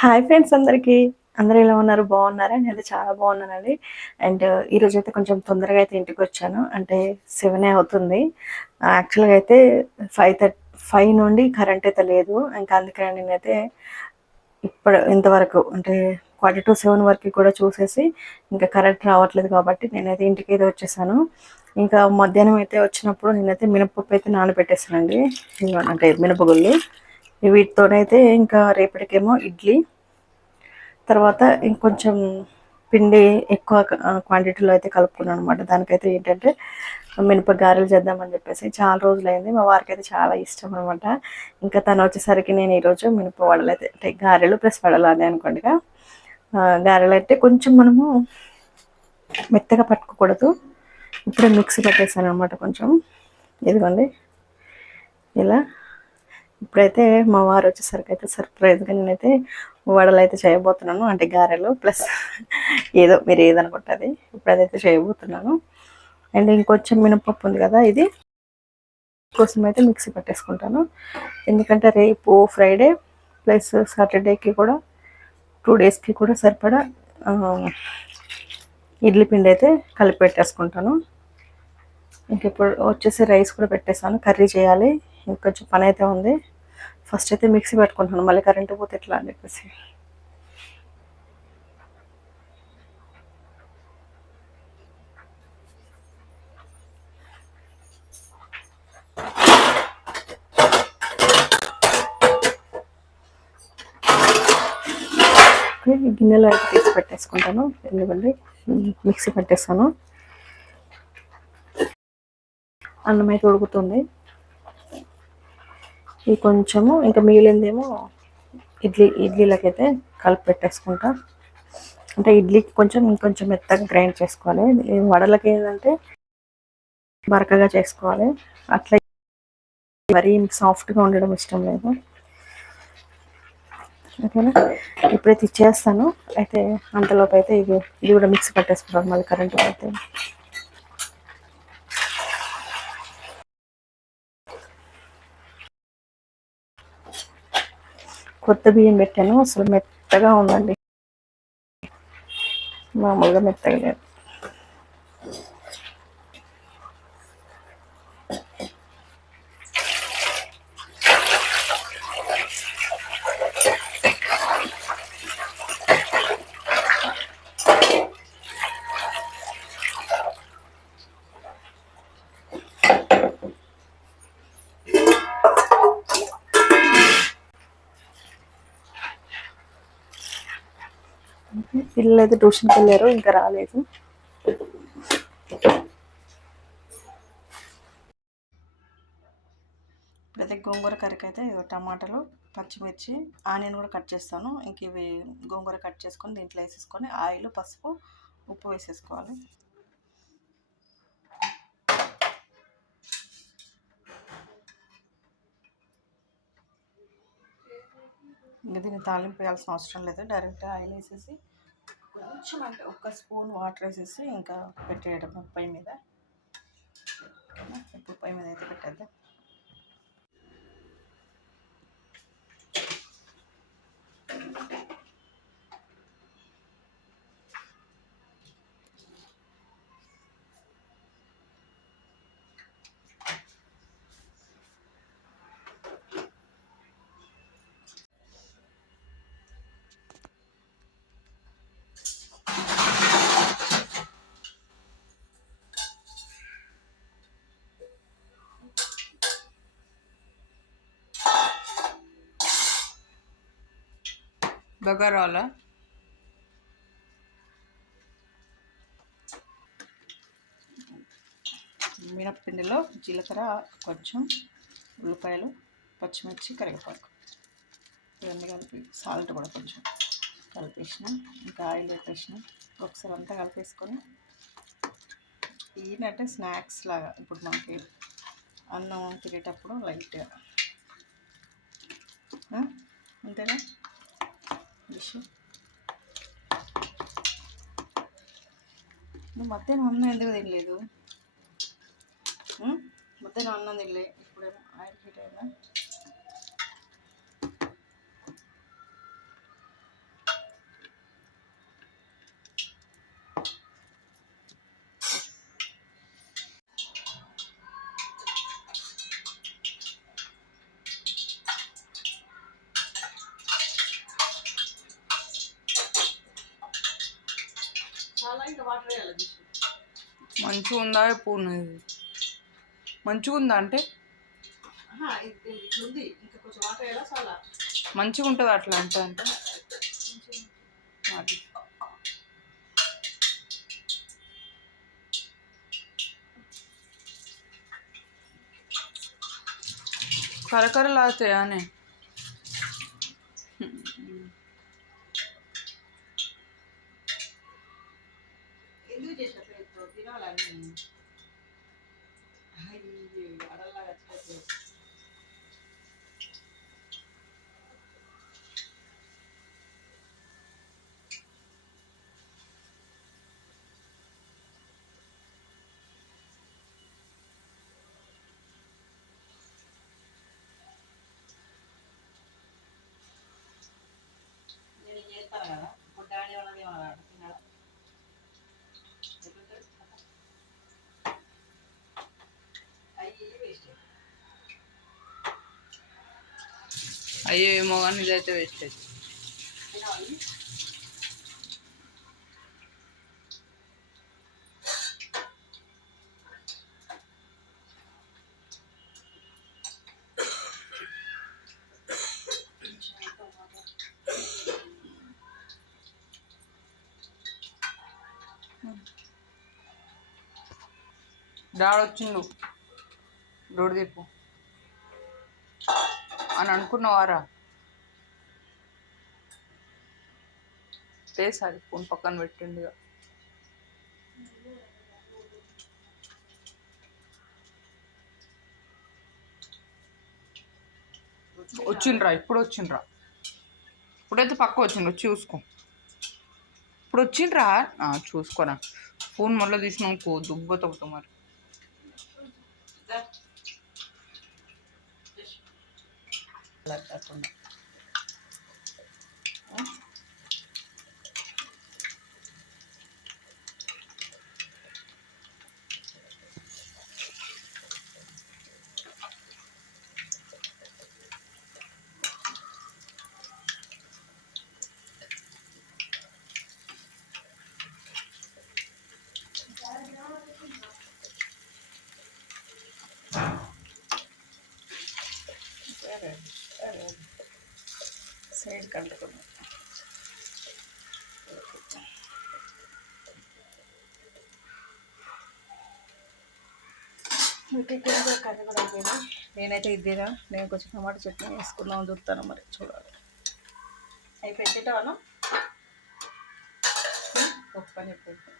Hi friends అందరికీ. అందరూ ఎలా ఉన్నారు? బాగున్నారా? నేనైతే చాలా బాగున్నానండి. అండ్ ఈరోజైతే కొంచెం తొందరగా అయితే ఇంటికొచ్చాను. అంటే 7 అవుతుంది. యాక్చువల్‌గా అయితే 5 నుండి కరెంట్ అయితే లేదు. ఇంకా అందుకని నేనైతే ఇంతవరకు అంటే 6:45 వరకు కూడా చూసేసి ఇంకా కరెంట్ రావట్లేదు కాబట్టి నేనైతే ఇంటికైతే వచ్చేసాను. ఇంకా మధ్యాహ్నం అయితే వచ్చినప్పుడు నేనైతే మినపప్పు అయితే నానబెట్టేసానండి. అంటే మినపగుళ్ళు. వీటితోనైతే ఇంకా రేపటికేమో ఇడ్లీ, తర్వాత ఇంకొంచెం పిండి ఎక్కువ క్వాంటిటీలో అయితే కలుపుకున్నాను అనమాట. దానికైతే ఏంటంటే మినప గారెలు చేద్దామని చెప్పేసి చాలా రోజులైంది. మా వారికి అయితే చాలా ఇష్టం అనమాట. ఇంకా తను వచ్చేసరికి నేను ఈరోజు మినప వడలు అయితే అంటే గారెలు ప్లస్ వడలు అదే అనుకోండి. గారెలు అయితే కొంచెం మనము మెత్తగా పట్టుకోకూడదు. ఇప్పుడే మిక్సీ పెట్టేసాను అనమాట కొంచెం. ఇదిగోండి ఇలా. ఇప్పుడైతే మా వారు వచ్చేసరికి అయితే సర్ప్రైజ్గా నేనైతే వడలు అయితే చేయబోతున్నాను. అంటే గారెలు ప్లస్ ఏదో మీరు ఏదనుకుంటుంది ఇప్పుడు అదైతే చేయబోతున్నాను. అండ్ ఇంకొంచెం మినపప్పు ఉంది కదా, ఇది కోసం అయితే మిక్సీ పెట్టేసుకుంటాను. ఎందుకంటే రేపు ఫ్రైడే ప్లస్ సాటర్డేకి కూడా 2 డేస్కి కూడా సరిపడా ఇడ్లీ పిండి అయితే కలిపి పెట్టేసుకుంటాను. ఇంక ఇప్పుడు వచ్చేసి రైస్ కూడా పెట్టేసాను. కర్రీ చేయాలి, ఇంకొంచెం పని అయితే ఉంది. ఫస్ట్ అయితే మిక్సీ పెట్టుకుంటున్నాను, మళ్ళీ కరెంటు పోతే ఎట్లా అని చెప్పేసి. గిన్నెలో అయితే తీసి పెట్టేసుకుంటాను. ఎందుకంటే మిక్సీ పెట్టేస్తాను. అన్నం అయితే ఉడుకుతుంది. ఇది కొంచెము ఇంకా మిగిలిందేమో ఇడ్లీలకైతే కలిపి పెట్టేసుకుంటా. అంటే ఇడ్లీకి కొంచెం ఇంకొంచెం మెత్తగా గ్రైండ్ చేసుకోవాలి. వడలకి ఏంటంటే బరకగా చేసుకోవాలి. అట్లా మరీ సాఫ్ట్గా ఉండడం ఇష్టం లేదు. ఓకేనా, ఇప్పుడైతే ఇచ్చేస్తాను. అయితే అంతలోపు అయితే ఇది కూడా మిక్సీ పట్టేసుకుంటాను మళ్ళీ కరెంటు అయితే. కొత్త బియ్యం పెట్టాను, అసలు మెత్తగా ఉందండి, మామూలుగా మెత్తగా లేదు. పిల్లలు అయితే ట్యూషన్కి వెళ్ళారు, ఇంకా రాలేదు. ఇప్పుడైతే గోంగూర కర్రీకి అయితే టమాటాలు, పచ్చిమిర్చి, ఆనియన్ కూడా కట్ చేస్తాను. ఇంక ఇవి గోంగూర కట్ చేసుకొని దీంట్లో వేసేసుకొని ఆయిల్, పసుపు, ఉప్పు వేసేసుకోవాలి. ఇంకా దీన్ని తాలింపు వేయాల్సిన అవసరం లేదు, డైరెక్ట్ ఆయిల్ వేసేసి కొంచెం అంటే 1 స్పూన్ వాటర్ వేసేసి ఇంకా పెట్టేయడం పొయ్యి మీద. ఇప్పుడు పొయ్యి మీద అయితే పెట్టేద్దాం. బగారాలా మినప్పిండిలో జీలకర్ర, కొంచెం ఉల్లిపాయలు, పచ్చిమిర్చి, కరివేపాకు ఇవన్నీ కలిపి సాల్ట్ కూడా కొంచెం కలిపేసిన, ఇంకా ఆయిల్ పెట్టేసిన. ఒకసారి అంతా కలిపేసుకొని ఏంటంటే స్నాక్స్ లాగా ఇప్పుడు మనకి అన్నం తినేటప్పుడు లైట్గా అంతేనా డిష్. నువ్వు మధ్యాహ్నం అన్నం ఎందుకు తినలేదు? మధ్యాహ్నం అన్నం తినలే, ఇప్పుడేమో ఆయిల్ హీట్ అయినా. మంచిగా ఉందా ఇప్పుడు మంచిగా ఉందా అంటే మంచిగా ఉంటుంది అట్లా అంటే అది కరకరలాడుతాయానే ఎందుకు చేసిన పేరుతో తినాలని అడల్లాగా నేను చేస్తాను కదా ఇప్పుడు డాడీ ఉన్నది తినాలి అయ్యో ఏమో కానీ ఇదైతే వేస్ట్ అవుతుంది డాడీ వచ్చిండు రోడ్డు తీపు అని అనుకున్నవారా లేసారి ఫోన్ పక్కన పెట్టిండు ఇక వచ్చిండ్రా ఇప్పుడైతే పక్క వచ్చిండ్రు చూసుకో ఇప్పుడు వచ్చిండ్రా చూసుకోరా ఫోన్ మళ్ళీ తీసినాకో దుబ్బ తగ్గుతా మరి సైడ్ కలుపుకున్నాం కర్రీ కూడా అయిపోయింది నేనైతే ఇద్దేనా నేను కొంచెం టమాటా చట్నీ వేసుకుందాం చూస్తాను మరి చూడాలి అయిపోయి పెట్టావా ఒక పని అయిపోయింది